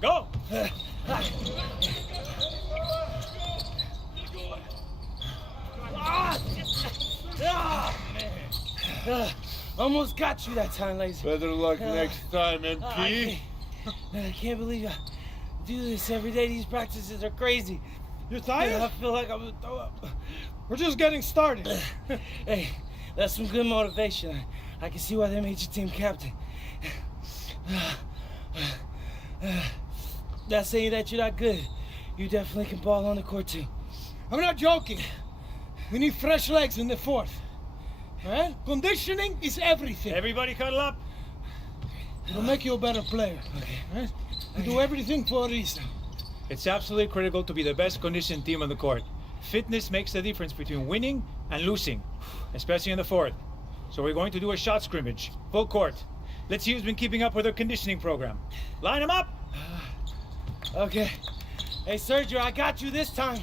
Go! Almost got you that time, Lazy. Better luck next time, MP. I can't believe I do this every day. These practices are crazy. You're tired? I feel like I'm gonna throw up. We're just getting started. Hey, that's some good motivation. I can see why they made you team captain. Not saying that you're not good. You definitely can ball on the court too. I'm not joking. We need fresh legs in the fourth. All right? Conditioning is everything. Everybody cuddle up. It'll make you a better player. Okay. All right? We do everything for a reason. It's absolutely critical to be the best conditioned team on the court. Fitness makes the difference between winning and losing, especially in the fourth. So we're going to do a shot scrimmage, full court. Let's see who's been keeping up with their conditioning program. Line them up! Okay. Hey, Sergio, I got you this time.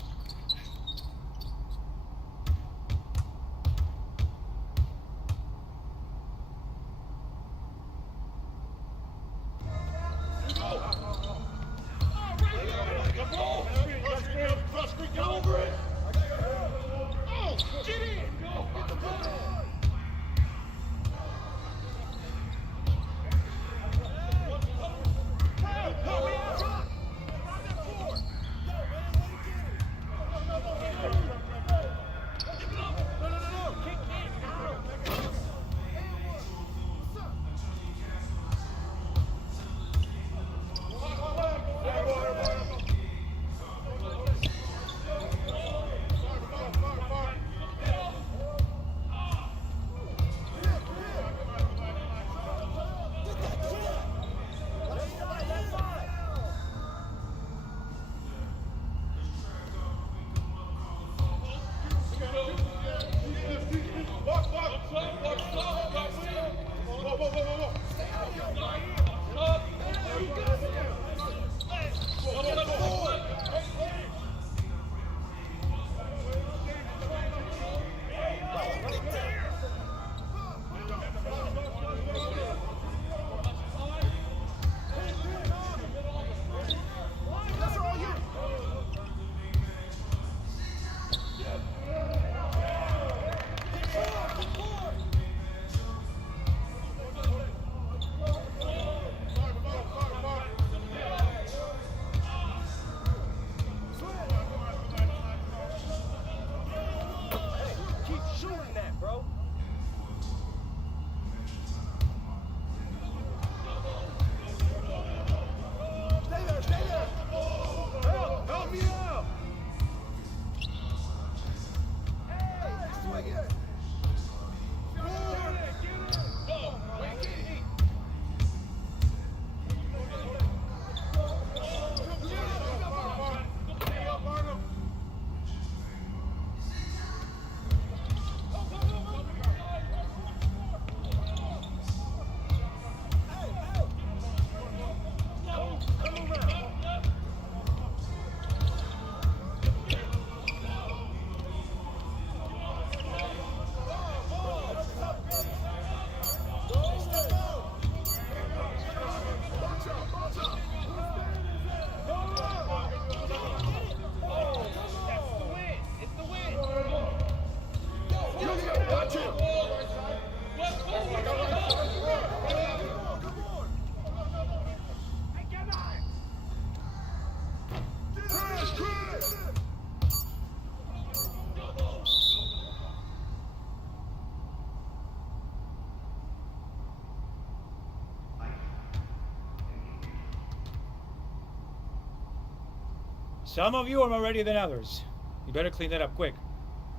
Some of you are more ready than others. You better clean that up quick.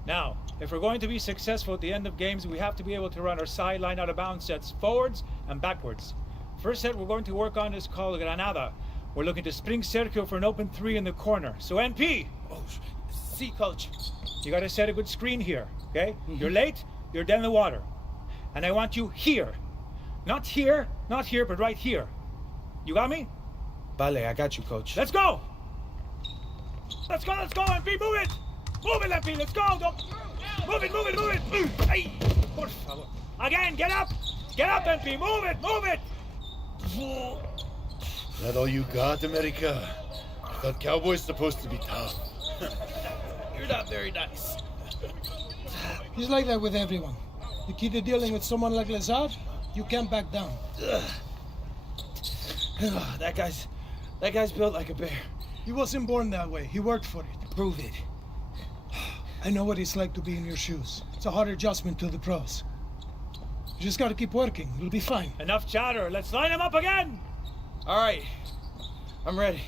Now, if we're going to be successful at the end of games, we have to be able to run our sideline out of bounds sets forwards and backwards. First set we're going to work on is called Granada. We're looking to spring Sergio for an open three in the corner. So NP, See, coach. you gotta set a good screen here, okay? You're late, you're dead in the water. And I want you here. Not here, but right here. You got me? Vale, I got you, coach. Let's go! Let's go, MP, move it! Move it, MP, let's go! Don't... Move it! Hey, por favor. Again, get up! Get up, MP, move it! Is that all you got, America? I thought cowboys supposed to be tough. You're not very nice. He's like that with everyone. You keep dealing with someone like Lazard, you can't back down. That guy's built like a bear. He wasn't born that way. He worked for it. Prove it. I know what it's like to be in your shoes. It's a hard adjustment to the pros. You just gotta keep working. You'll be fine. Enough chatter. Let's line him up again. All right, I'm ready.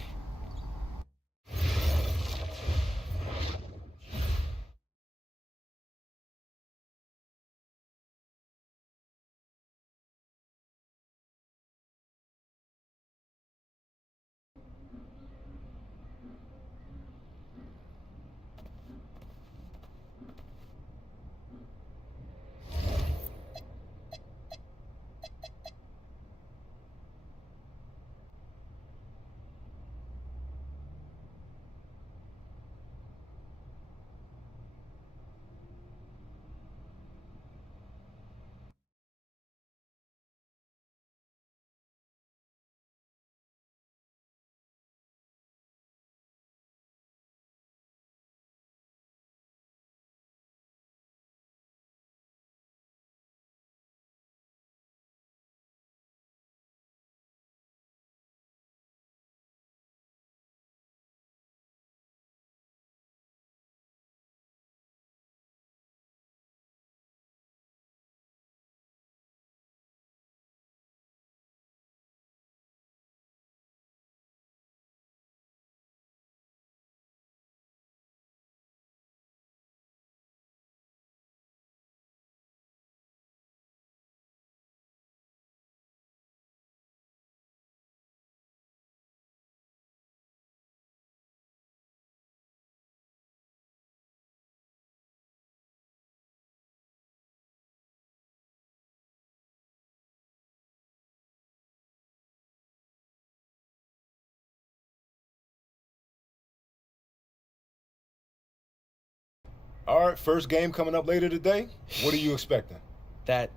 All right, first game coming up later today. What are you expecting? That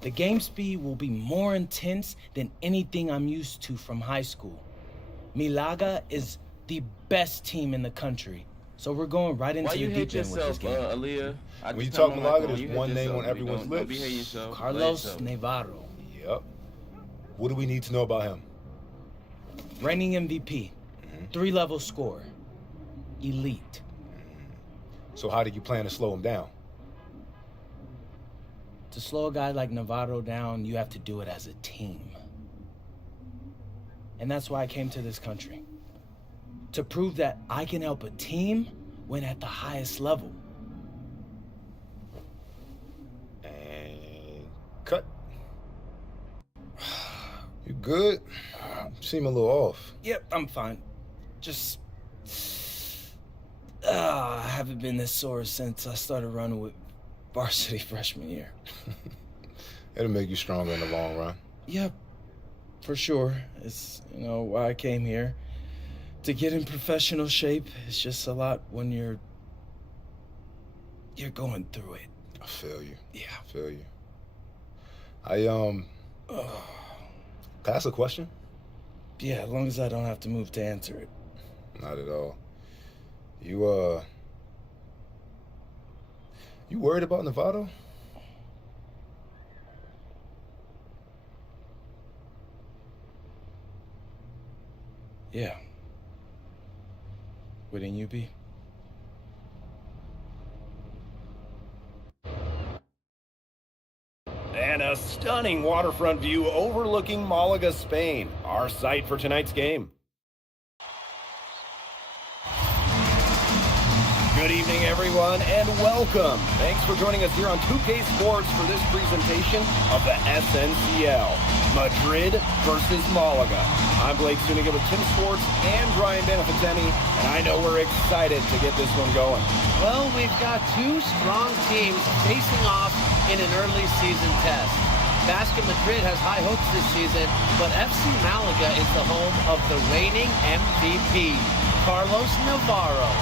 the game speed will be more intense than anything I'm used to from high school. Milaga is the best team in the country, so we're going right into the deep end with this game. Aaliyah? When you talk Malaga, there's one name on everyone's lips. Carlos Navarro, Yep. What do we need to know about him? reigning MVP, 3-level scorer, elite. So how do you plan to slow him down? To slow a guy like Navarro down, you have to do it as a team. And that's why I came to this country. To prove that I can help a team win at the highest level. And cut. You good? You seem a little off. Yep, I'm fine. Just... I haven't been this sore since I started running with varsity freshman year. It'll make you stronger in the long run. Yep, for sure. It's, why I came here. To get in professional shape, it's just a lot when you're going through it. I feel you. Yeah. I feel you. Can I ask a question? Yeah, as long as I don't have to move to answer it. Not at all. You worried about Novato? Yeah. Wouldn't you be? And a stunning waterfront view overlooking Malaga, Spain, our site for tonight's game. Good evening, everyone, and welcome. Thanks for joining us here on 2K Sports for this presentation of the SNCL, Madrid versus Malaga. I'm Blake Suniga with Tim Sports and Brian Benefitemi, and I know we're excited to get this one going. Well, we've got two strong teams facing off in an early season test. Basket Madrid has high hopes this season, but FC Malaga is the home of the reigning MVP, Carlos Navarro.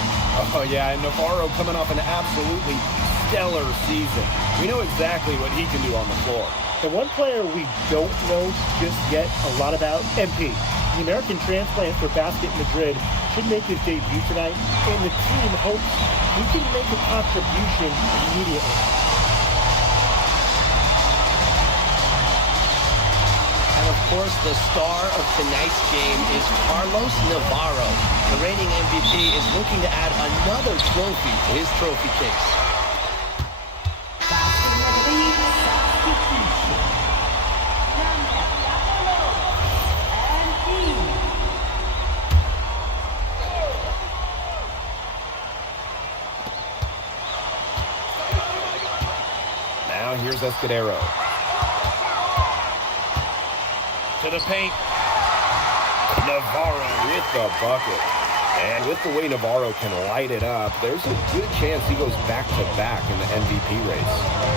Oh yeah, and Navarro coming off an absolutely stellar season. We know exactly what he can do on the floor. And one player we don't know just yet a lot about, MP. The American transplant for Basket Madrid should make his debut tonight, and the team hopes he can make a contribution immediately. And of course, the star of tonight's game is Carlos Navarro. The reigning MVP is looking to add another trophy to his trophy case. Now here's Escudero. To the paint. Navarro with the bucket. And with the way Navarro can light it up, there's a good chance he goes back-to-back in the MVP race.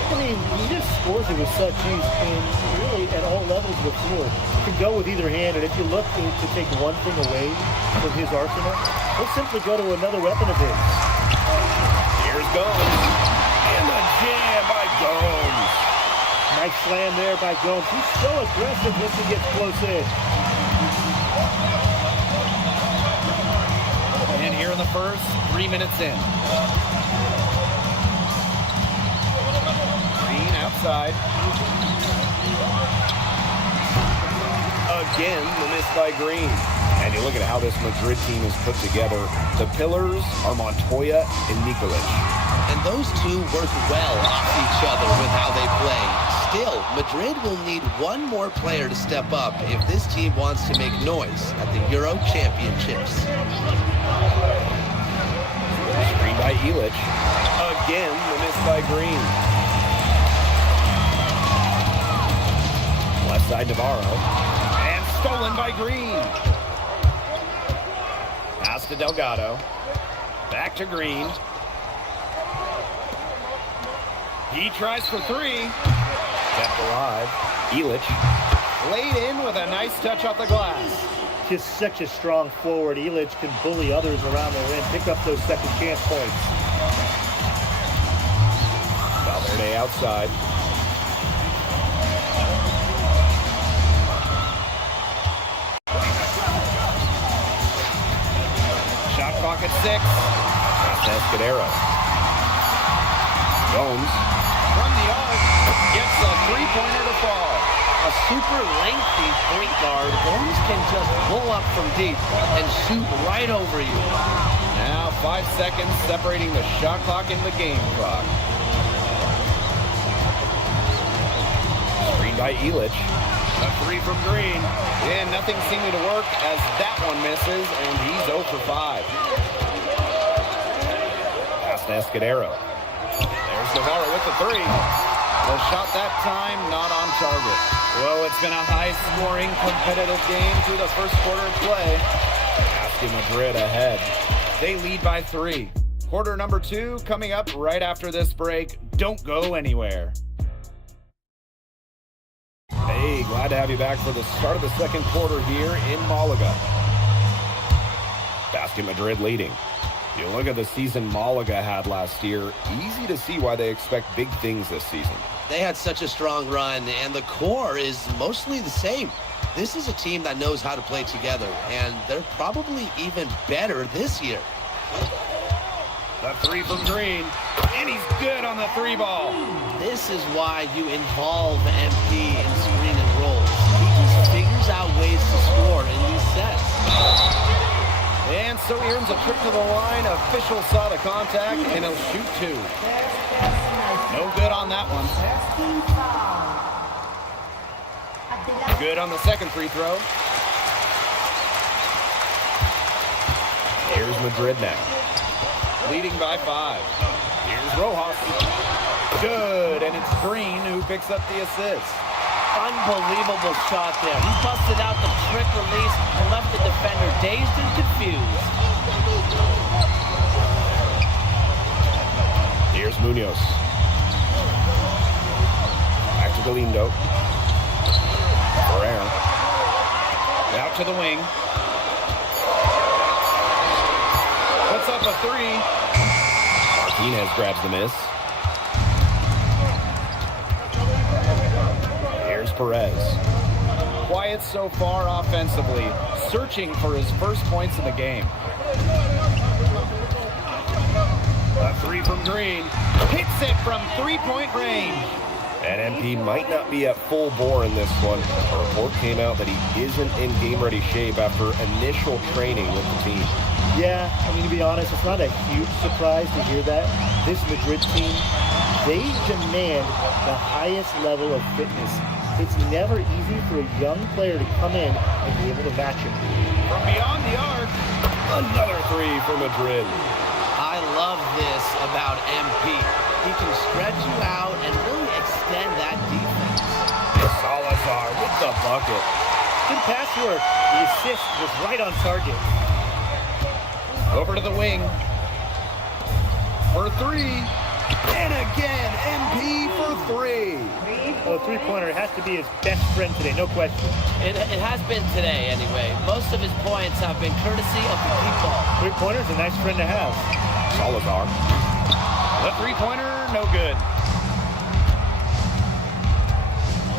I mean, he just scores it with such ease, and really at all levels of the floor. You can go with either hand, and if you look to take one thing away from his arsenal, he'll simply go to another weapon of his. Here's Gomes. And the jam by Gomes. Nice slam there by Gomes. He's so aggressive once he gets close in. And here in the first, 3 minutes in. Green outside. Again, the miss by Green. And you look at how this Madrid team is put together. The pillars are Montoya and Nikolic. And those two work well off each other with how they play. Still, Madrid will need one more player to step up if this team wants to make noise at the Euro Championships. Screen by Ilic. Again, the miss by Green. Left side Navarro. And stolen by Green. Pass to Delgado. Back to Green. He tries for three. Kept alive. Ilic. Laid in with a nice touch off the glass. Just such a strong forward. Ilic can bully others around the rim, pick up those second chance points. Valverde outside. Shot clock at 6. Pass to Escudero. Gomes. From the arc. Gets a three-pointer to fall. A super lengthy point guard, Gomes can just pull up from deep and shoot right over you. Now 5 seconds separating the shot clock and the game clock. Screen by Ilic. A three from Green. And nothing seeming to work as that one misses, and he's 0 for 5. Pass to Escudero. There's Navarro with the three. The shot that time not on target. Well, it's been a high-scoring, competitive game through the first quarter of play. Basket Madrid ahead. They lead by 3. Quarter number 2 coming up right after this break. Don't go anywhere. Hey, glad to have you back for the start of the second quarter here in Malaga. Basket Madrid leading. You look at the season Malaga had last year, easy to see why they expect big things this season. They had such a strong run, and the core is mostly the same. This is a team that knows how to play together, and they're probably even better this year. The three from Green, and he's good on the three ball. This is why you involve MP in screen and rolls. He just figures out ways to score in these sets. And so he earns a trip to the line. Official saw the contact, and he'll shoot 2. No good on that one. Good on the second free throw. Here's Madrid now. Leading by 5. Here's Rojas. Good, and it's Green who picks up the assist. Unbelievable shot there. He busted out the trick release and left the defender dazed and confused. Here's Munoz. Back to Galindo. Ferrer. Out to the wing. Puts up a 3. Martinez grabs the miss. Perez. Quiet so far offensively, searching for his first points in the game. A three from Green. Hits it from three-point range. And MP might not be at full bore in this one. A report came out that he isn't in game-ready shape after initial training with the team. Yeah, I mean, to be honest, it's not a huge surprise to hear that. This Madrid team, they demand the highest level of fitness. It's never easy for a young player to come in and be able to match him. From beyond the arc, another three for Madrid. I love this about MP. He can stretch you out and really extend that defense. Salazar with the bucket. Good pass work. The assist was right on target. Over to the wing. For three. And again, MP for three. Oh, three-pointer has to be his best friend today, no question. It has been today, anyway. Most of his points have been courtesy of the deep ball. Three-pointer's a nice friend to have. Salazar. The three-pointer, no good.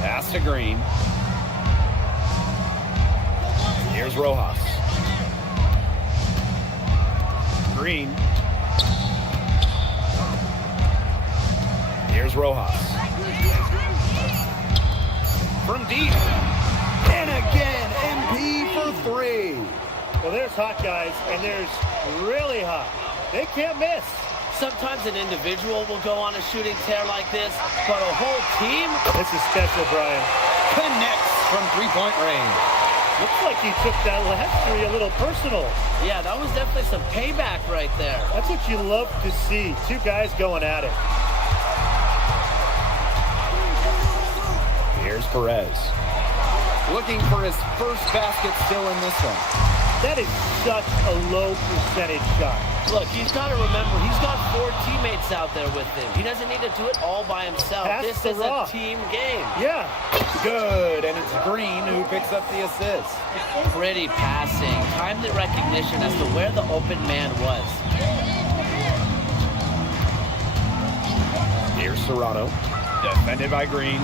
Pass to Green. Here's Rojas. Green. Here's Rojas. From deep. And again, MP for three. Well, there's hot guys, and there's really hot. They can't miss. Sometimes an individual will go on a shooting tear like this, but a whole team? This is special, Brian. Connects from three-point range. Looks like he took that last three a little personal. Yeah, that was definitely some payback right there. That's what you love to see. Two guys going at it. Here's Perez. Looking for his first basket still in this one. That is such a low percentage shot. Look, he's got to remember, he's got four teammates out there with him. He doesn't need to do it all by himself. Pass This the is rock. a team game. Yeah. Good, and it's Green who picks up the assist. Pretty passing. Timely recognition as to where the open man was. Here's Serrano. Defended by Green.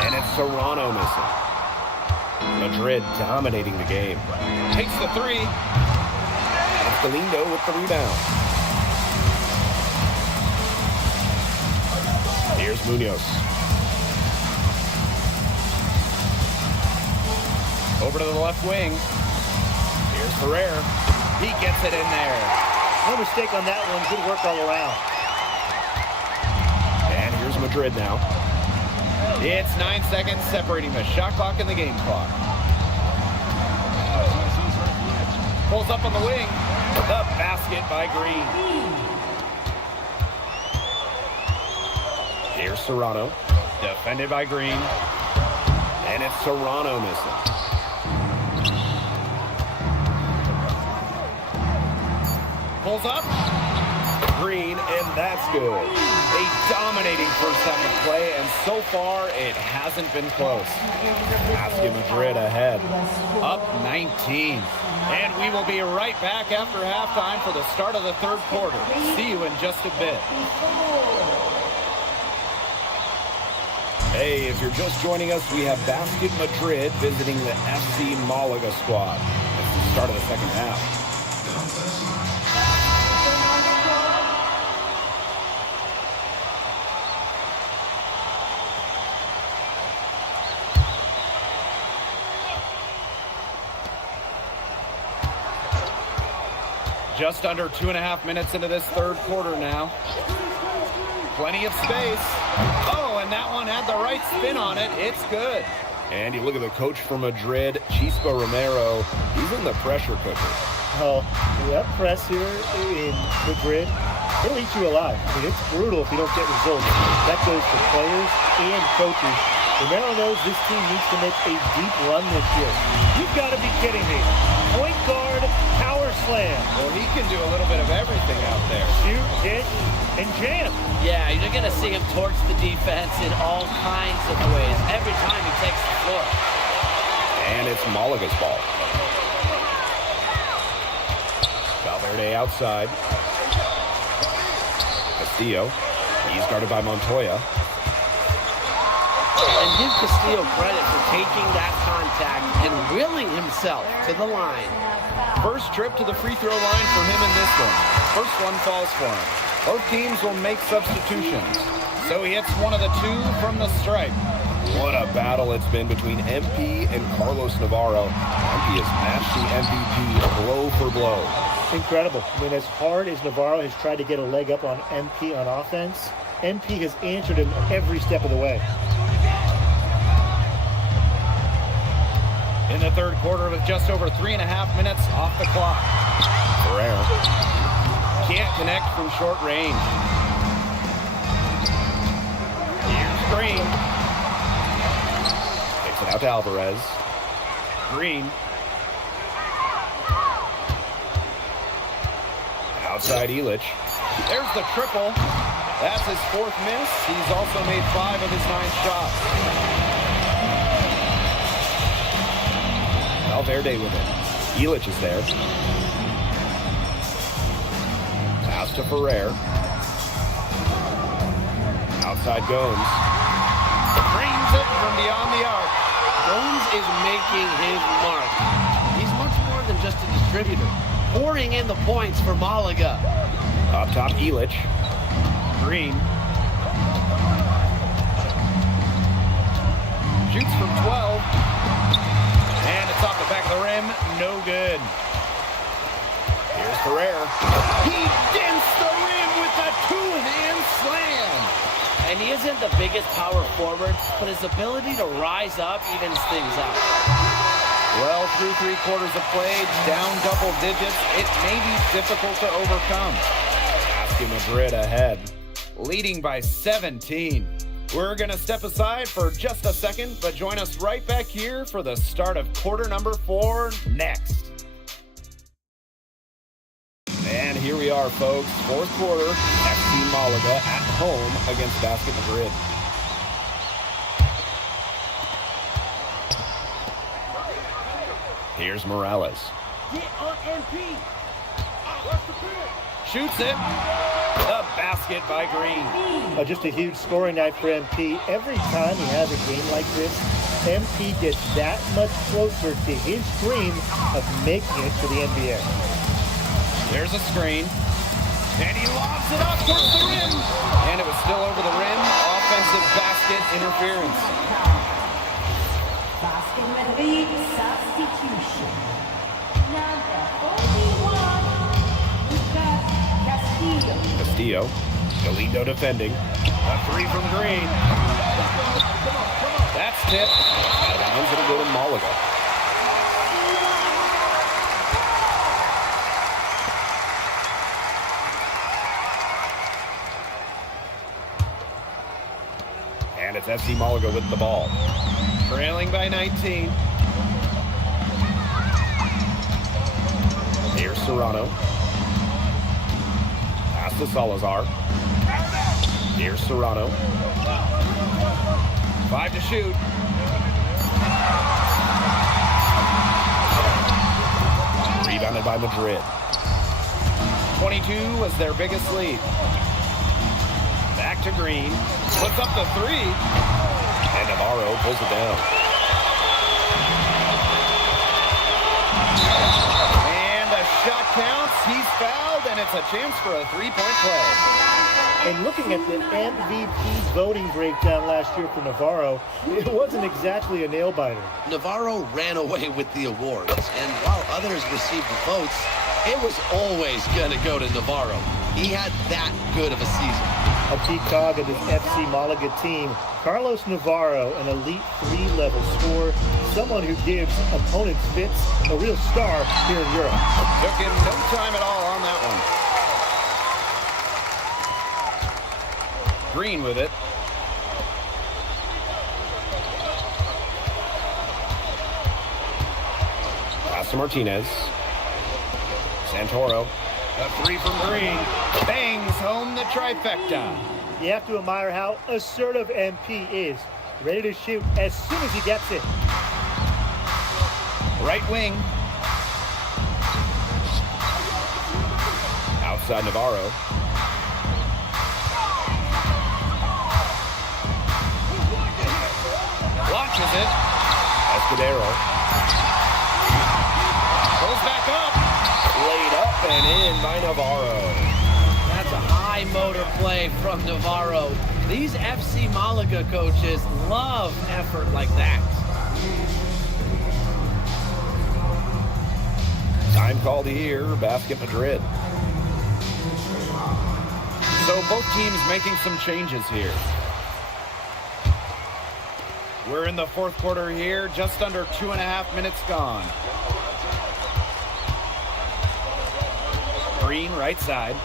And it's Serrano missing. Madrid dominating the game. Takes the three. And it's Galindo with the rebound. Here's Munoz. Over to the left wing. Here's Ferrer. He gets it in there. No mistake on that one. Good work all around. And here's Madrid now. It's 9 seconds separating the shot clock and the game clock. Pulls up on the wing. The basket by Green. Here's Serrano. Defended by Green. And it's Serrano missing. Pulls up. Green, and that's good. A dominating first half of play, and so far it hasn't been close. Basket Madrid ahead, up 19. And we will be right back after halftime for the start of the third quarter. See you in just a bit. Hey, if you're just joining us, we have Basket Madrid visiting the FC Malaga squad. It's the start of the second half. Just under 2.5 minutes into this third quarter now. Plenty of space. Oh, and that one had the right spin on it. It's good. And you look at the coach from Madrid, Chispa Romero. He's in the pressure cooker. Oh, that press here in Madrid, it'll eat you alive. I mean, it's brutal if you don't get results. That goes to players and coaches. Romero knows this team needs to make a deep run this year. You've got to be kidding me. Point guard, power slam. Well, he can do a little bit of everything out there. Shoot, dish, and jam. Yeah, you're going to see him torch the defense in all kinds of ways every time he takes the floor. And it's Malaga's ball. Valverde outside. Castillo. He's guarded by Montoya. And give Castillo credit for taking that contact and willing himself to the line. First trip to the free throw line for him in this one. First one falls for him. Both teams will make substitutions. So he hits one of the two from the stripe. What a battle it's been between MP and Carlos Navarro. MP has matched the MVP blow for blow. Incredible. I mean, as hard as Navarro has tried to get a leg up on MP on offense, MP has answered him every step of the way. In the third quarter with just over 3.5 minutes off the clock. Ferrer can't connect from short range. Here's Green. Takes it out to Alvarez. Green. Outside Illich. There's the triple. That's his fourth miss. He's also made 5 of his 9 shots. Valverde with it. Illich is there. Pass to Ferrer. Outside Gomes. Frames it from beyond the arc. Gomes is making his mark. He's much more than just a distributor. Pouring in the points for Malaga. Up top, Illich. Green. Shoots from 12. And it's off the back of the rim. No good. Here's Ferrer. He dents the rim with a 2-hand slam. And he isn't the biggest power forward, but his ability to rise up evens things out. Well, through 3 quarters of play, down double digits, it may be difficult to overcome. Basket Madrid ahead, leading by 17. We're going to step aside for just a second, but join us right back here for the start of quarter number 4 next. And here we are, folks. Fourth quarter, FC Malaga at home against Basket Madrid. Here's Morales. Get on MP. Shoots it. The basket by Green. Just a huge scoring night for MP. Every time he has a game like this, MP gets that much closer to his dream of making it to the NBA. There's a screen. And he lobs it up towards the rim. And it was still over the rim. Offensive basket interference. Basket Madrid substitution. Number 41, Lucas Castillo. Castillo. Galindo defending. A 3 from Green. That's tipped. Out of bounds, it'll go to Malaga. And it's FC Malaga with the ball. Trailing by 19. Here's Serrano. Pass to Salazar. Here's Serrano. 5 to shoot. Rebounded by Madrid. 22 was their biggest lead. Back to Green. Puts up the 3. And Navarro pulls it down. And a shot counts. He's fouled, and it's a chance for a 3-point play. And looking at the MVP voting breakdown last year for Navarro, it wasn't exactly a nail-biter. Navarro ran away with the awards, and while others received the votes, it was always going to go to Navarro. He had that good of a season. A key cog of this FC Malaga team, Carlos Navarro, an elite 3-level scorer, someone who gives opponents fits, a real star here in Europe. Took him no time at all on that one. Green with it. Pass to Martinez. Santoro. A 3 from Green. Bangs home the trifecta. You have to admire how assertive MP is. Ready to shoot as soon as he gets it. Right wing. Outside Navarro. catches it. Escudero. Pulls back up. Laid up and in by Navarro. That's a high motor play from Navarro. These FC Malaga coaches love effort like that. Time called here, Basket Madrid. So both teams making some changes here. We're in the fourth quarter here, just under 2.5 minutes gone. Green, right side.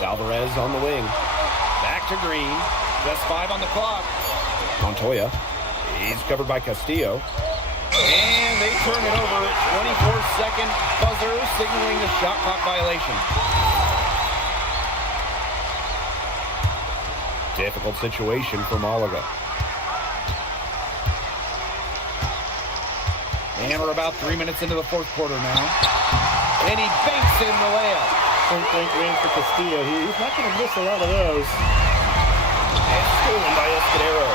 Alvarez on the wing. Back to Green. Just 5 on the clock. Montoya. He's covered by Castillo. And they turn it over. 24-second buzzer signaling the shot clock violation. Difficult situation for Malaga. And we're about 3 minutes into the fourth quarter now. And he banks in the layup. Point blank range for Castillo. He's not going to miss a lot of those. And stolen by Escudero.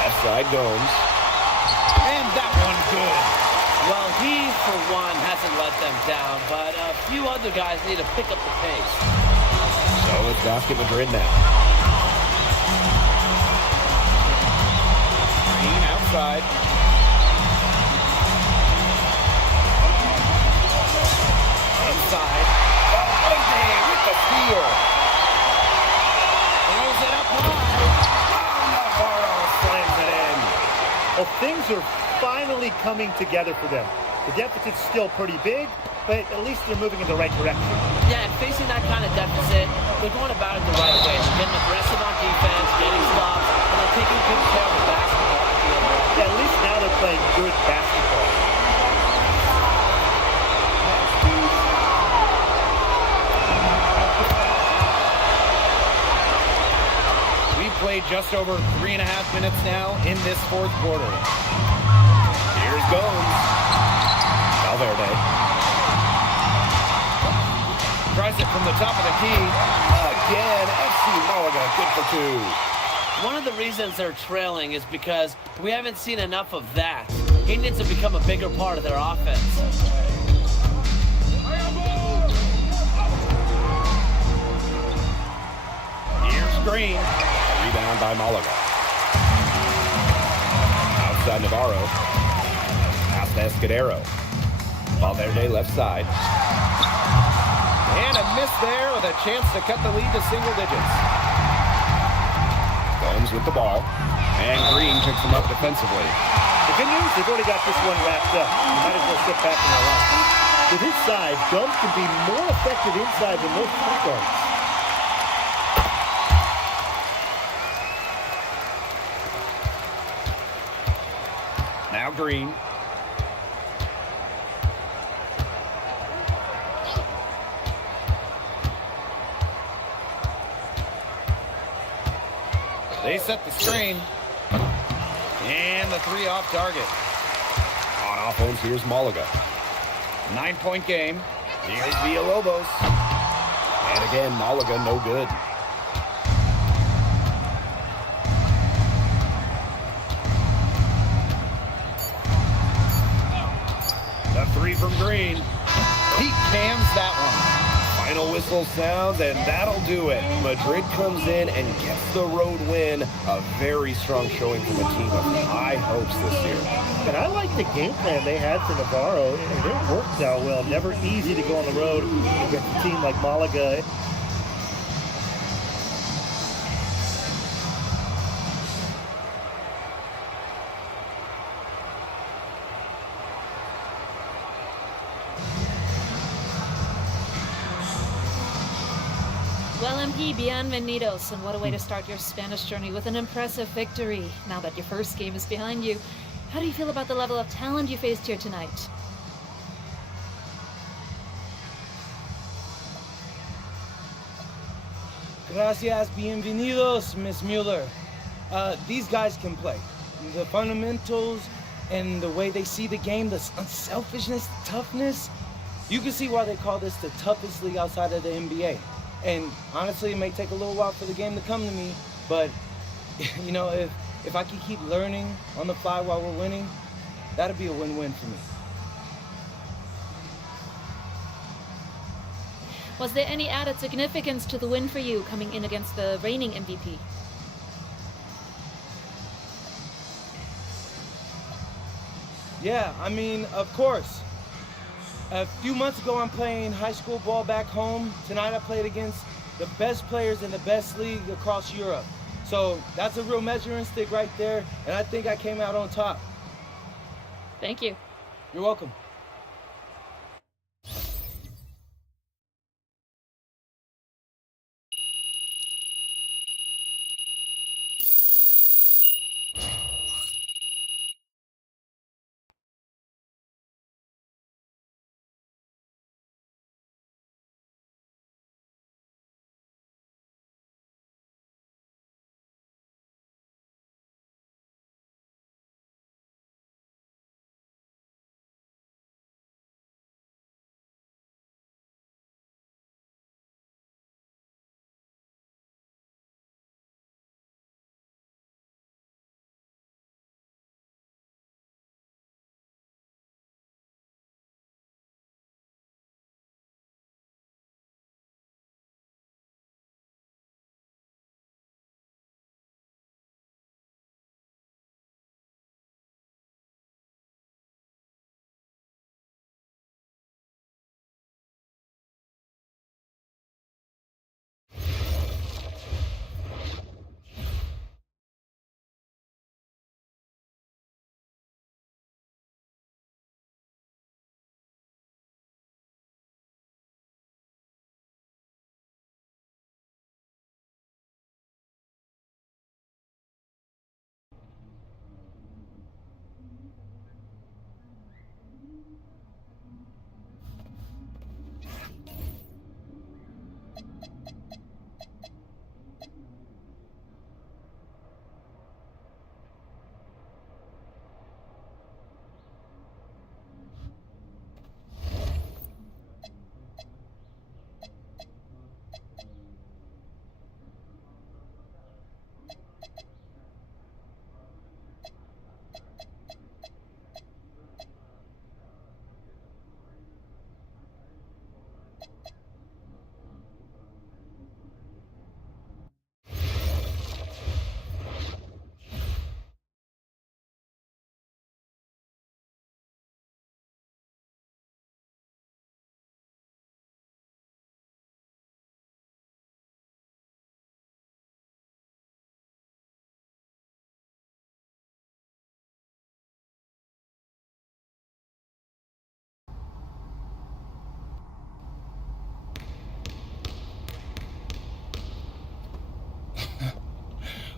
Left side Gomes. And that one good. Well, he, for one, hasn't let them down, but a few other guys need to pick up the pace. So it's Basket Madrid now. Green outside. Inside. Valverde with the steal. Throws it up high. Navarro slams it in. Well, things are finally coming together for them. The deficit's still pretty big, but at least they're moving in the right direction. Yeah, and facing that kind of deficit, they're going about it the right way. They're getting aggressive on defense, getting stops, and they're taking good care of the basketball. I feel like. Yeah, at least now they're playing good basketball. Played just over 3.5 minutes now in this fourth quarter. Here's Gomes. Valverde. Tries it from the top of the key. Again, FC Malaga good for 2. One of the reasons they're trailing is because we haven't seen enough of that. He needs to become a bigger part of their offense. Here's Green. Rebound by Malaga. Outside Navarro. Pass to Escudero. Valverde left side. And a miss there with a chance to cut the lead to single digits. Gomes with the ball. And Green picks him up defensively. The good news, they've already got this one wrapped up. You might as well sit back and relax. With his side, Gomes can be more effective inside than most point guards. Now Green. They set the screen. And the 3 off target. On offense, here's Malaga. 9-point game. Here's Villalobos. And again, Malaga no good. The 3 from Green. He cams that one. Final whistle sounds, and that'll do it. Madrid comes in and gets the road win. A very strong showing from a team of high hopes this year. And I like the game plan they had for Navarro. It worked out well. Never easy to go on the road against a team like Malaga. Well, MP, bienvenidos, and what a way to start your Spanish journey with an impressive victory. Now that your first game is behind you, how do you feel about the level of talent you faced here tonight? Gracias, bienvenidos, Miss Mueller. These guys can play. The fundamentals and the way they see the game, the unselfishness, toughness, You can see why they call this the toughest league outside of the NBA. And honestly, it may take a little while for the game to come to me, but you know, if I can keep learning on the fly while we're winning, that'd be a win-win for me. Was there any added significance to the win for you coming in against the reigning MVP? Yeah, I mean, of course. A few months ago, I'm playing high school ball back home. Tonight, I played against the best players in the best league across Europe. So that's a real measuring stick right there, and I think I came out on top. Thank you. You're welcome.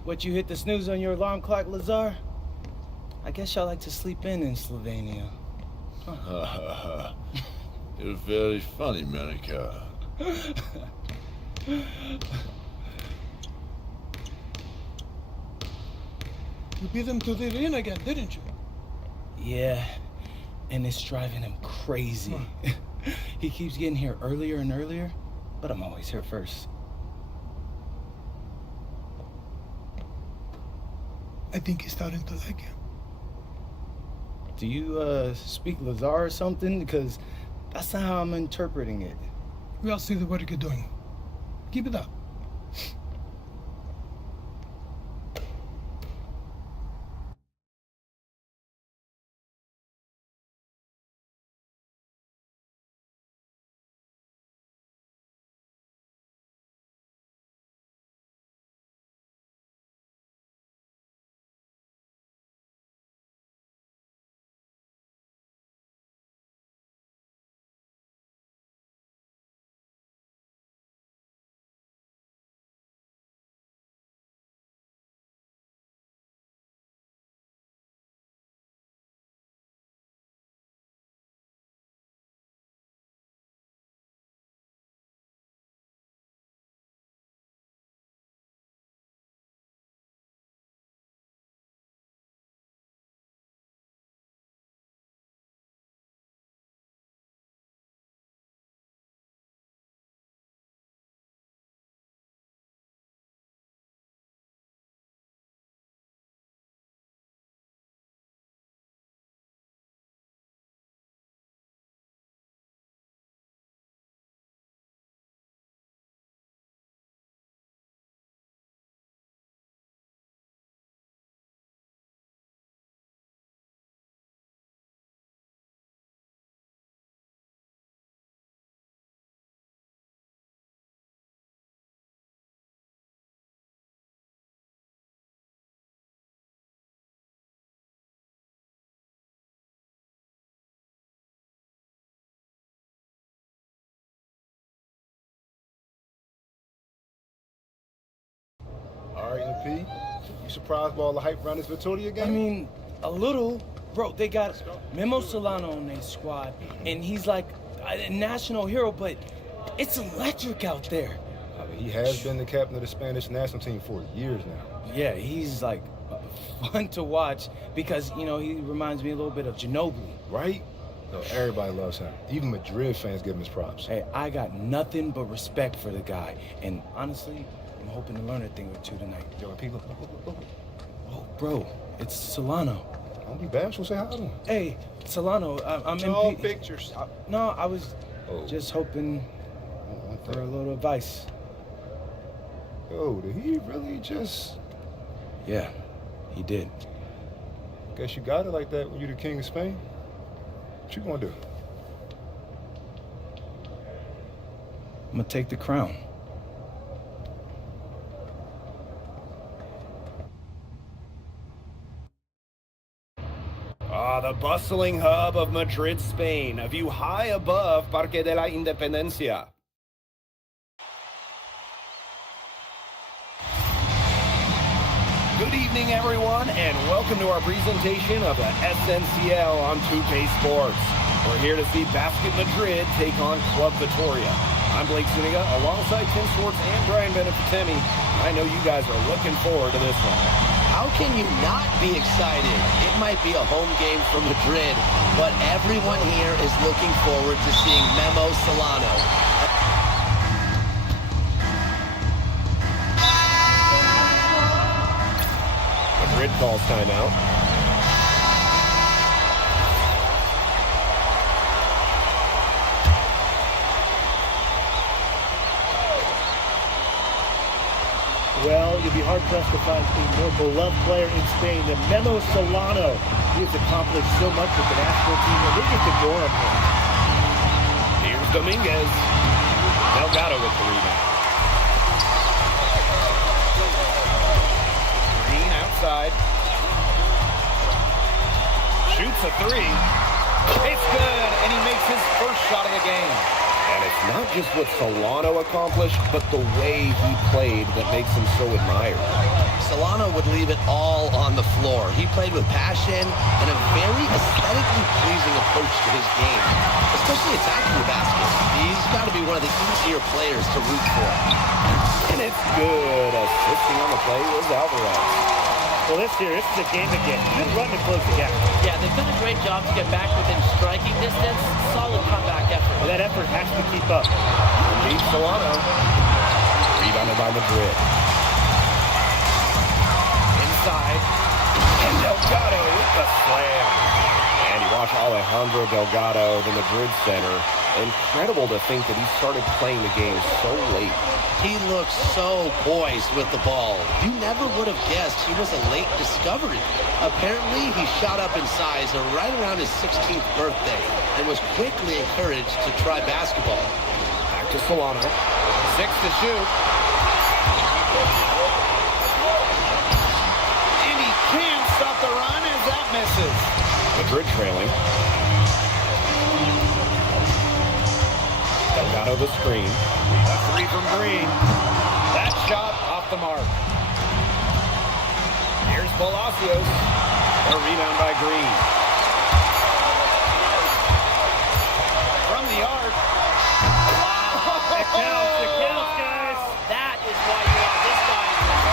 What, you hit the snooze on your alarm clock, Lazar? I guess y'all like to sleep in Slovenia. You're very funny, Monica. You beat him to the ring again, didn't you? Yeah, and it's driving him crazy. He keeps getting here earlier and earlier, but I'm always here first. I think he's starting to like you. Do you speak Lazar or something? Because that's not how I'm interpreting it. We all see the work you're doing. Keep it up. P. You surprised by all the hype around this Vittoria game? I mean, a little. Bro, they got Memo Solano on their squad, and he's like a national hero, but it's electric out there. I mean, he has been the captain of the Spanish national team for years now. Yeah, he's like fun to watch because, you know, he reminds me a little bit of Ginobili. Right? No, everybody loves him. Even Madrid fans give him his props. Hey, I got nothing but respect for the guy, and honestly, I'm hoping to learn a thing or two tonight. Yo, P, look. Oh, bro, it's Solano. Don't be bashful, say hi to him. Hey, Solano, I'm in No pictures. No, I was just hoping Oh, for a little advice. Yo, did he really just... Yeah, he did. Guess you got it like that when you're the king of Spain? What you gonna do? I'm gonna take the crown. The bustling hub of Madrid, Spain, a view high above Parque de la Independencia. Good evening, everyone, and welcome to our presentation of the SNCL on 2K Sports. We're here to see Basket Madrid take on Club Vittoria. I'm Blake Zuniga, alongside Tim Swartz and Brian Benefitemi. I know you guys are looking forward to this one. How can you not be excited? It might be a home game for Madrid, but everyone here is looking forward to seeing Memo Solano. Madrid calls timeout. Well, you'll be hard-pressed to find a more beloved player in Spain than Memo Solano. He has accomplished so much with the national team, and they just adore him here. Here's Dominguez. Delgado with the rebound. Green outside. Shoots a three. It's good, and he makes his first shot of the game. And it's not just what Solano accomplished, but the way he played that makes him so admired. Solano would leave it all on the floor. He played with passion and a very aesthetically pleasing approach to his game, especially attacking the basket. He's got to be one of the easier players to root for. And it's good. Assisting on the play was Alvarez. Well, this is a game again. Good run to close the gap. Yeah, they've done a great job to get back within striking distance. Solid comeback effort. And that effort has to keep up. Beat Solano. Rebounded by Madrid. Inside. And Delgado with the slam. And you watch Alejandro Delgado, the Madrid center. Incredible to think that he started playing the game so late. He looks so poised with the ball. You never would have guessed he was a late discovery. Apparently, he shot up in size right around his 16th birthday and was quickly encouraged to try basketball. Back to Solano. 6 to shoot. And he can't stop the run as that misses. Madrid trailing. Delgado the screen. A three from Green. That shot off the mark. Here's Palacios. A rebound by Green. From the arc. Wow. It counts, guys. That is why you want this guy in the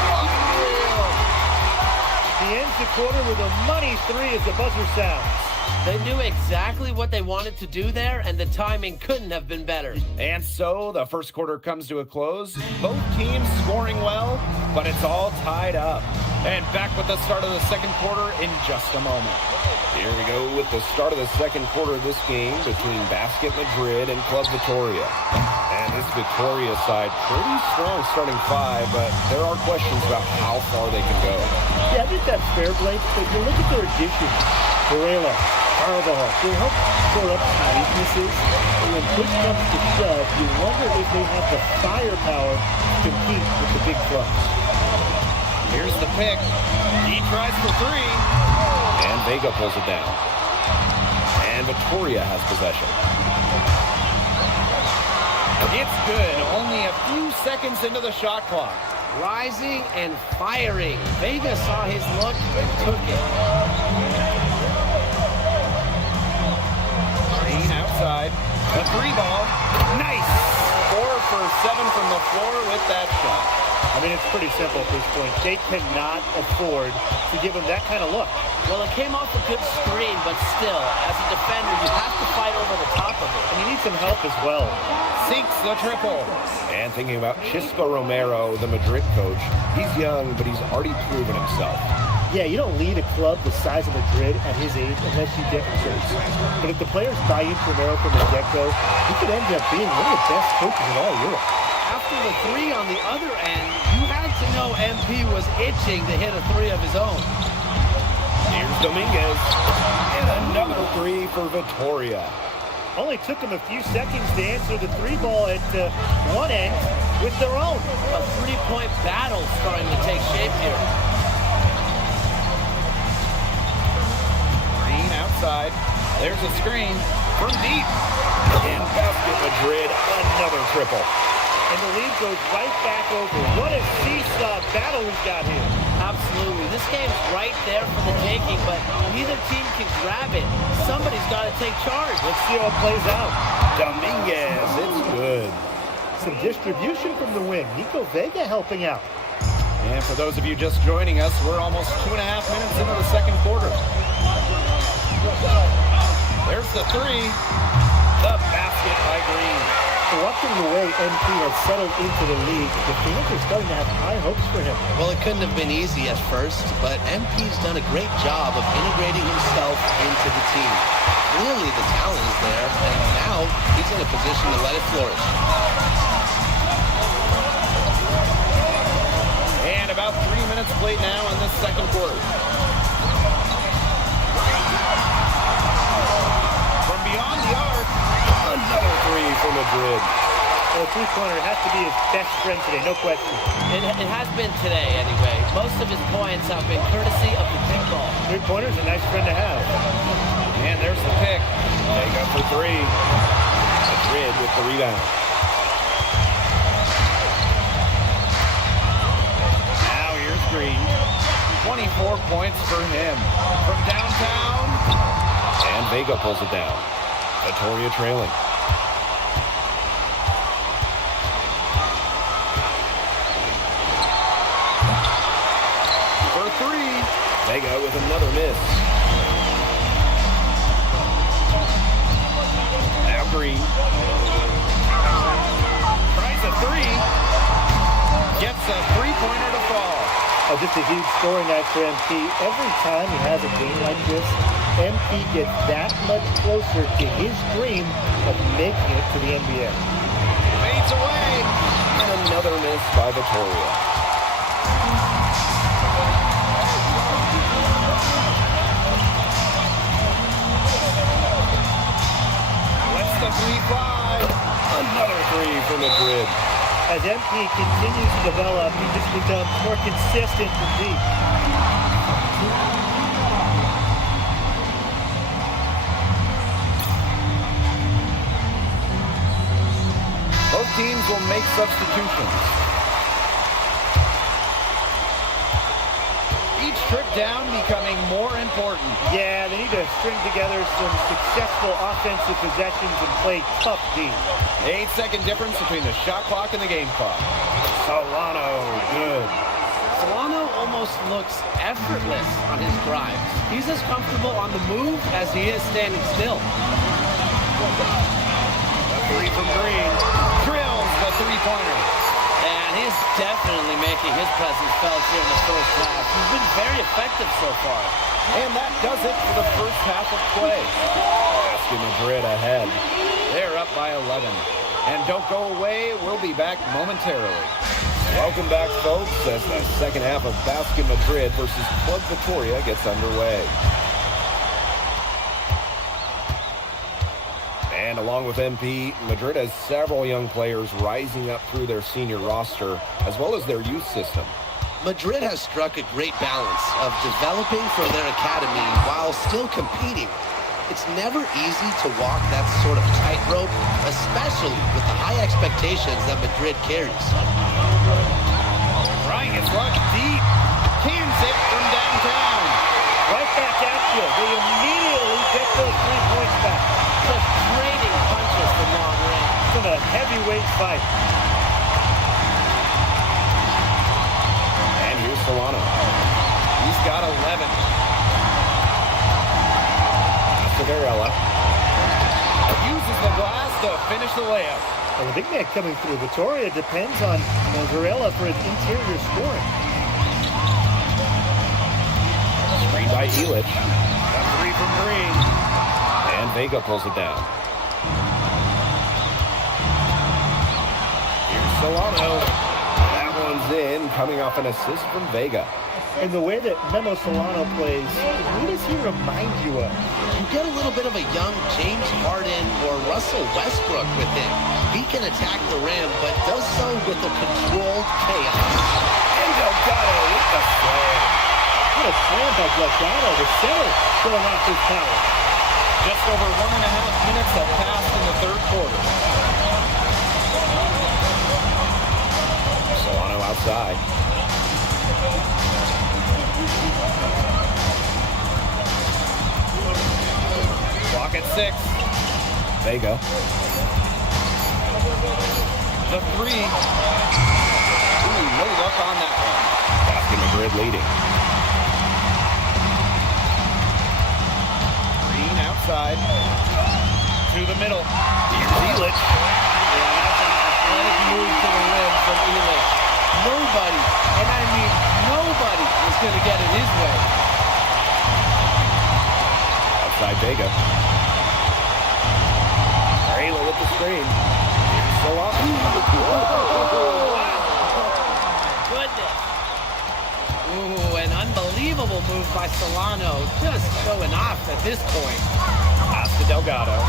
He ends the quarter with a money three as the buzzer sounds. They knew exactly what they wanted to do there, and the timing couldn't have been better. And so the first quarter comes to a close. Both teams scoring well, but it's all tied up. And back with the start of the second quarter in just a moment. Here we go with the start of the second quarter of this game between Basket Madrid and Club Vittoria. And this Vittoria side, pretty strong starting five, but there are questions about how far they can go. Yeah, I think that's fair, Blake, but you look at their additions. Varela, Carvajal, they help shore up some weaknesses, and when push comes to shove, you wonder if they have the firepower to compete with the big clubs. Here's the pick. He tries for three. And Vega pulls it down. And Vittoria has possession. It's good. Only a few seconds into the shot clock. Rising and firing. Vega saw his look and took it. Green outside. The 3-ball. Nice! 4 for 7 from the floor with that shot. I mean, it's pretty simple at this point. They cannot afford to give him that kind of look. Well, it came off a good screen, but still, as a defender, you have to fight over the top of it. And you need some help as well. Sinks the triple. And thinking about Chispa Romero, the Madrid coach, he's young, but he's already proven himself. Yeah, you don't lead a club the size of Madrid at his age unless you get results. But if the players buy into Romero from the get-go, he could end up being one of the best coaches in all Europe. After the 3 on the other end, you had to know MP was itching to hit a 3 of his own. Here's Dominguez. And another 3 for Vitoria. Only took them a few seconds to answer the 3-ball at one end with their own. A 3-point battle starting to take shape here. Green outside. There's a screen from deep. And basket Madrid, another triple. And the lead goes right back over. What a seesaw battle we've got here. Absolutely. This game's right there for the taking, but neither team can grab it. Somebody's got to take charge. Let's see how it plays out. Dominguez, it's good. Some distribution from the wing. Nico Vega helping out. And for those of you just joining us, we're almost 2.5 minutes into the second quarter. There's the 3. The basket by Green. Watching the way MP has settled into the league, the fans are starting to have high hopes for him. Well, it couldn't have been easy at first, but MP's done a great job of integrating himself into the team. Clearly the talent is there, and now he's in a position to let it flourish. And about 3 minutes played now in this second quarter. From beyond the arc, another 3 for Madrid. Well, the three-pointer has to be his best friend today, no question. It has been today, anyway. Most of his points have been courtesy of the big ball. Three-pointer's a nice friend to have. And there's the pick. Vega for 3. Madrid with the rebound. Now here's Green. 24 points for him. From downtown. And Vega pulls it down. Vitoria trailing. For 3. Vega with another miss. Now Green. Tries a 3. Gets a 3-pointer to fall. Oh, just a huge scoring night for MP. Every time he has a game like this, MP gets that much closer to his dream of making it to the NBA. Fades away. And another miss by Vitoria. Lets the 3 fly. Another 3 for Madrid. As MP continues to develop, he just becomes more consistent from deep. Both teams will make substitutions. Each trip down becoming more important. Yeah, they need to string together some successful offensive possessions and play tough D. 8-second difference between the shot clock and the game clock. Solano, good. Solano almost looks effortless on his drives. He's as comfortable on the move as he is standing still. A 3 from Green. Drills the 3-pointer. And he's definitely making his presence felt here in the first half. He's been very effective so far. And that does it for the first half of play. Basket Madrid ahead. They're up by 11. And don't go away, we'll be back momentarily. Welcome back, folks, as the second half of Basket Madrid versus Club Vitoria gets underway. And along with MP, Madrid has several young players rising up through their senior roster, as well as their youth system. Madrid has struck a great balance of developing for their academy while still competing. It's never easy to walk that sort of tightrope, especially with the high expectations that Madrid carries. Trying his luck deep. Cans it from downtown. Right back at you. They immediately get those 3 points back. Just trading punches from long range. It's been a heavyweight fight. And here's Solano. He's got 11. Varela uses the glass to finish the layup. Well, the big man coming through. Vitoria depends on Varela for his interior scoring. Screen by Elic. A three from Green. And Vega pulls it down. Here's Solano. That one's in, coming off an assist from Vega. And the way that Memo Solano plays, who does he remind you of? You get a little bit of a young James Harden or Russell Westbrook with him. He can attack the rim, but does so with a controlled chaos. And Delgado with the slam. What a slam by Delgado. The center showing off his power. Just over 1.5 minutes have passed in the third quarter. Solano outside. Clock at 6. Vega. The three. Ooh, no luck on that one. Basket Madrid leading. Green outside. To the middle. Here's Elic. Yeah, that's an athletic move to the rim from Elic. Nobody, and I mean nobody, is going to get it his way. Outside Vega. Varela with the screen. Here's Solano. Goodness. Ooh, an unbelievable move by Solano. Just showing off at this point. Pass to Delgado.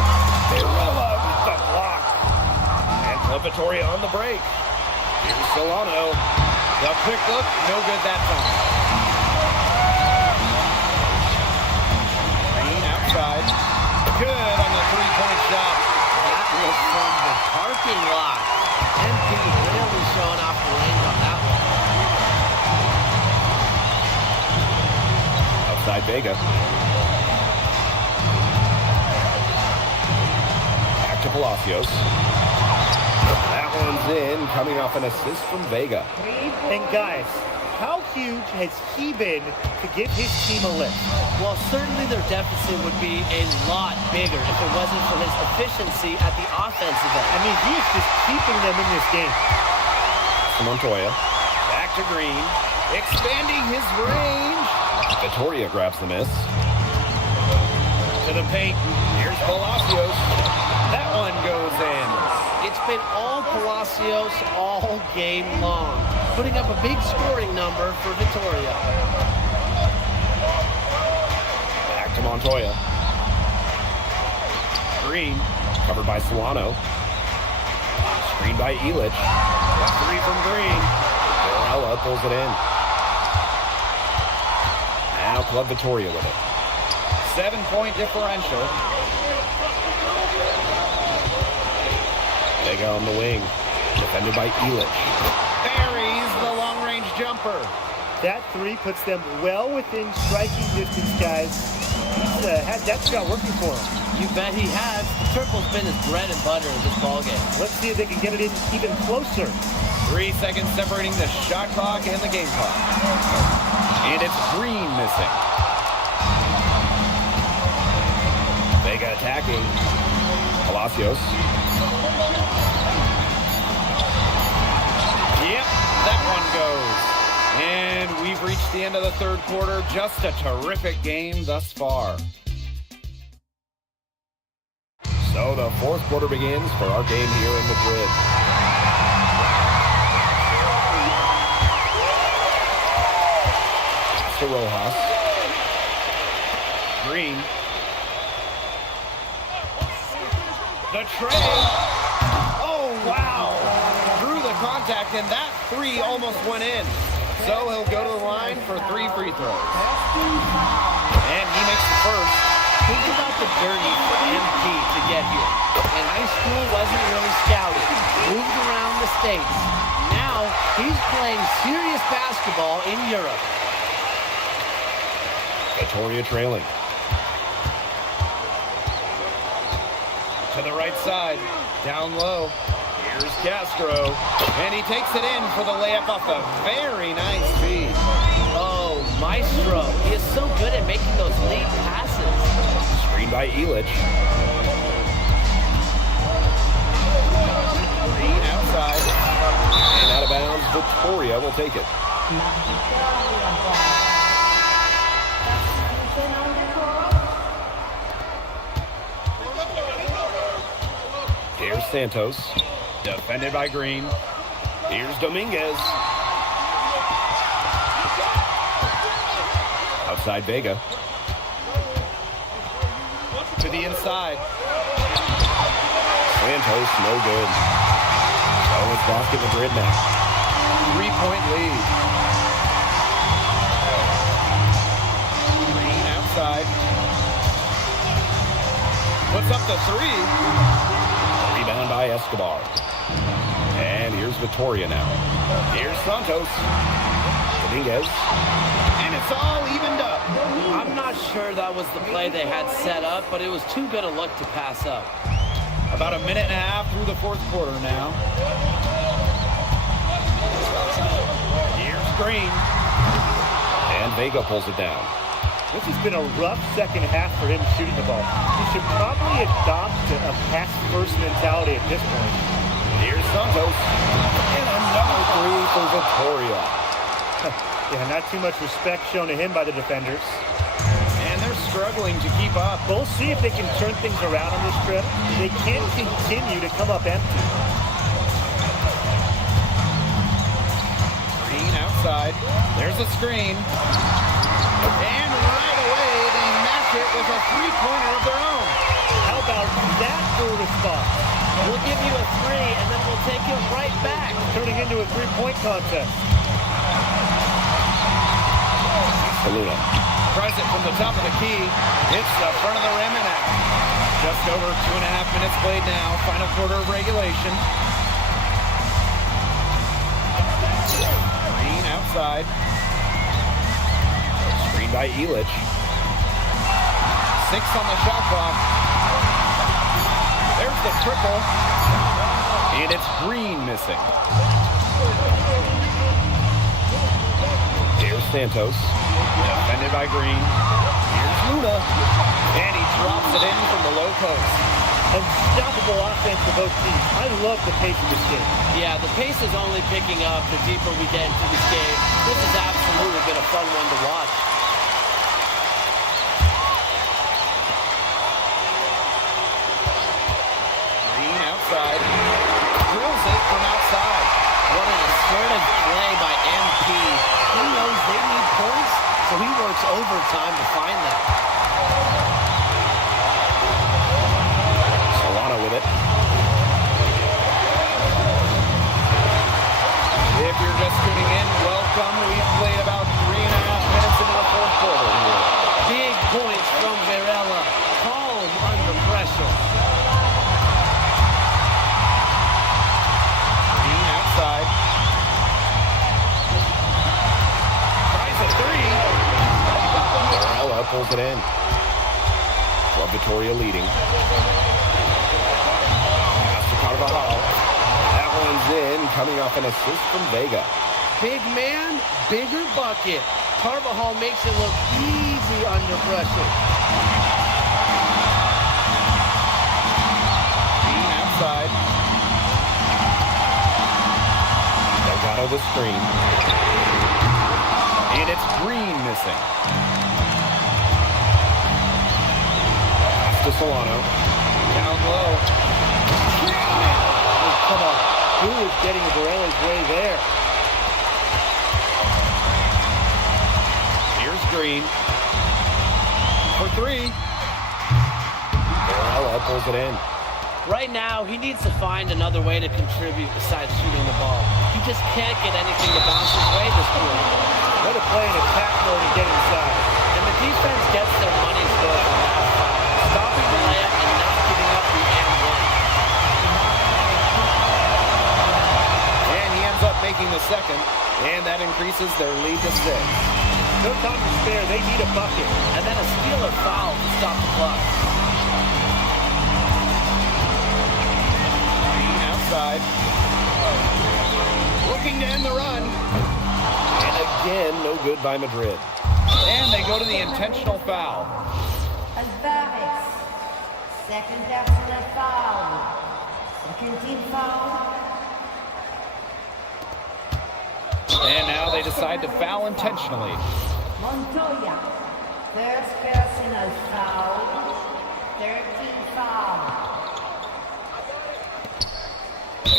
Varela with the block. And Club Vitoria on the break. Here's Solano. The quick look, no good that time. Green outside. Good on the three-point shot. That was from the parking lot. MP really showing off the range on that one. Outside Vega. Back to Palacios. That one's in, coming off an assist from Vega. And guys, how huge has he been to give his team a lift? Well, certainly their deficit would be a lot bigger if it wasn't for his efficiency at the offensive end. I mean, he is just keeping them in this game. To Montoya. Back to Green. Expanding his range. Vitoria grabs the miss. To the paint. Here's Palacios. That one goes in. It's been all Palacios all game long, putting up a big scoring number for Vitoria. Back to Montoya. Green, covered by Solano. Screened by Elic. Three from Green. Varela pulls it in. Now Club Vitoria with it. 7-point differential. Vega on the wing. Defended by Elic. Buries the long-range jumper. That three puts them well within striking distance, guys. He's had that shot working for him. You bet he has. The triple's been his bread and butter in this ballgame. Let's see if they can get it in even closer. 3 seconds separating the shot clock and the game clock. And it's Green missing. Vega attacking. Palacios. Yep, that one goes. And we've reached the end of the third quarter. Just a terrific game thus far. So the fourth quarter begins for our game here in Madrid. To Rojas. Green. The tray. Oh, wow. Through the contact, and that three almost went in. So he'll go to the line for 3 free throws. And he makes the first. Think about the journey for MP to get here. In high school, wasn't really scouted. Moved around the states. Now, He's playing serious basketball in Europe. Vittoria trailing. To the right side, down low. Here's Castro, and he takes it in for the layup off a very nice feed. Oh, Maestro. He is so good at making those lead passes. Screen by Illich. Green outside. And out of bounds, Vittoria will take it. Here's Santos. Defended by Green. Here's Dominguez. Outside Vega. To the inside. Santos, no good. So it's Basket Madrid now. 3-point lead. Green outside. Puts up the three. Rebound by Escobar. And here's Vittoria now. Here's Santos. Dominguez. And it's all evened up. I'm not sure that was the play they had set up, but it was too good a look to pass up. About a minute and a half through the fourth quarter now. Here's Green. And Vega pulls it down. This has been a rough second half for him shooting the ball. He should probably adopt a pass-first mentality at this point. Here's Santos. And another three for Vittoria. Yeah, not too much respect shown to him by the defenders. And they're struggling to keep up. We'll see if they can turn things around on this trip. They can't continue to come up empty. Green outside. There's a screen. And right away, they match it with a three-pointer of their own. How about that for a response? We'll give you a three, and then we'll take it right back. Turning into a three-point contest. Luna tries it from the top of the key. Hits the front of the rim and out. Just over 2.5 minutes played now. Final quarter of regulation. Green outside. Screen by Illich. 6 on the shot clock. There's the triple. And it's Green missing. Here's Santos. Defended by Green. Here's Luna. And he drops it in from the low post. Unstoppable offense for both teams. I love the pace of this game. Yeah, the pace is only picking up the deeper we get into this game. This has absolutely been a fun one to watch. Green outside. Drills it from outside. What an assertive play by MP. He knows they need points, so he works overtime to find them. Solano with it. If you're just tuning in, welcome. We've played about 3.5 minutes into the fourth quarter here. Big points from Varela. Calm under pressure. Green outside. Tries a three. Varela pulls it in. Club Vittoria leading. Pass to Carvajal. That one's in, coming off an assist from Vega. Big man, bigger bucket. Carvajal makes it look easy under pressure. Green outside. Delgado the screen. And it's Green missing. Pass to Solano. Down low. Oh, come on. Who is getting Varela's way there? Here's Green. For three. Varela pulls it in. Right now, he needs to find another way to contribute besides shooting the ball. He just can't get anything to bounce his way this quarter. What a play in attack mode and get inside. And the defense gets their money's worth from that foul. Stopping the layup and not giving up the and one. And he ends up making the second, and that increases their lead to 6. No time to spare. They need a bucket. And then a steal or foul to stop the clock. Green outside. Looking to end the run. And again, no good by Madrid. And they go to the intentional foul. Alvarez. Second personal foul. Second team foul. And now they decide to foul intentionally. Montoya. First personal foul. 13 foul.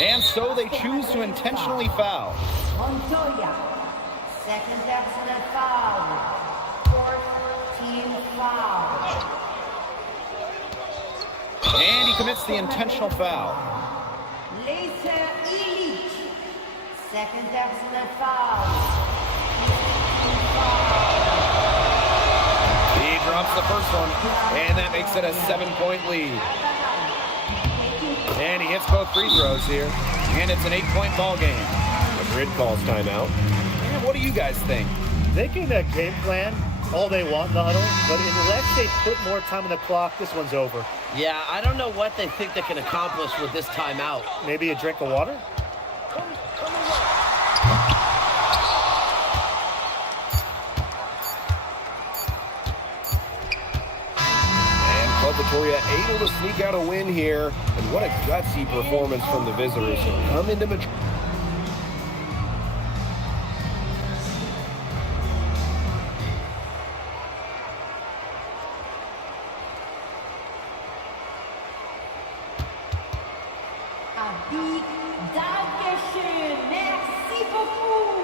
And so they choose to intentionally foul. Montoya. Second personal foul. Fourth team foul. And he commits the intentional foul. Laser Illich. Second personal foul. He drops the first one, and that makes it a 7-point lead. And he hits both free throws here, and it's an 8-point ball game. Madrid calls timeout. And what do you guys think? They can game plan all they want in the huddle, but unless they put more time on the clock, this one's over. Yeah, I don't know what they think they can accomplish with this timeout. Maybe a drink of water? Club Victoria able to sneak out a win here, and what a gutsy performance from the visitors who come into Madrid. Un big Dankeschön. Merci beaucoup.